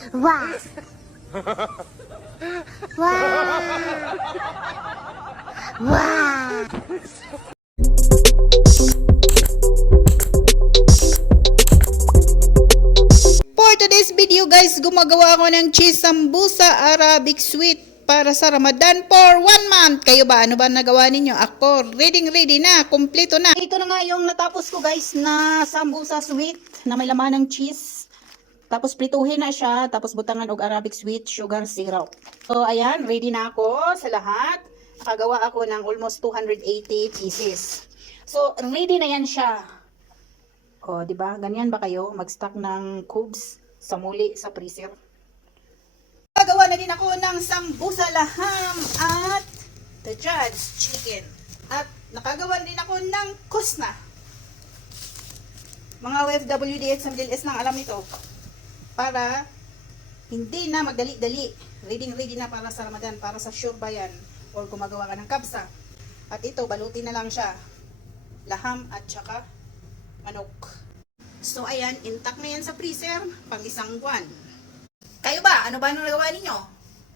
Wow! Wow! Wow! For today's video guys, gumagawa ako ng cheese sambusa Arabic sweet para sa Ramadan for 1 month. Kayo ba? Ano ba nagawa ninyo? Ako, ready na, kumpleto na. Ito na nga yung natapos ko guys na sambusa sweet na may laman ng cheese. Tapos prituhin na siya, tapos butangan og Arabic sweet sugar syrup. So ayan, ready na ako sa lahat. Nakagawa ako ng almost 280 pieces. So ready na yan siya. O, di ba? Ganyan ba kayo mag-stock ng cubes sa muli sa freezer? Nagawa na din ako ng sambusa laham at the judge chicken. At nakagawa din ako ng kusna. Mga OFWD at sa Middle East nang alam nito. Para hindi na magdali-dali. Ready na para sa Ramadan, para sa shurbayan or gumagawa ka ng kabsa. At ito, balutin na lang siya. Laham at saka manok. So ayan, intact na yan sa freezer pang isang buwan. Kayo ba? Ano ba ang nagawa ninyo?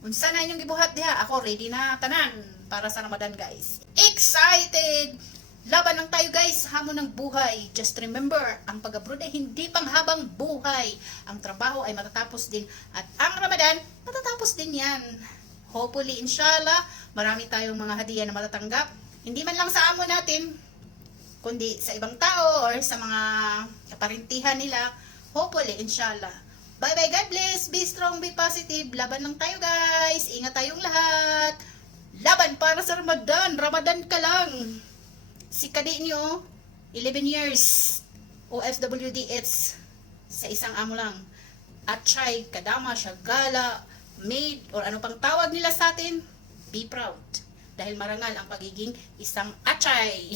Unsa na inyong gibuhat diha? Ako ready na tanan para sa Ramadan guys. Excited! Laban lang tayo guys, hamon ng buhay. Just remember, ang pag-abroad ay hindi panghabang buhay. Ang trabaho ay matatapos din at ang Ramadan, matatapos din yan. Hopefully, inshallah, marami tayong mga hadiah na matatanggap. Hindi man lang sa amo natin, kundi sa ibang tao or sa mga kaparintihan nila. Hopefully, inshallah. Bye-bye, God bless. Be strong, be positive. Laban lang tayo guys. Ingat tayong lahat. Laban para sa Ramadan. Ramadan ka lang. Si kadi nyo, 11 years, OFWDs, sa isang amo lang. Atchay, kadama, syagala, maid, or ano pang tawag nila sa atin, be proud. Dahil marangal ang pagiging isang atchay.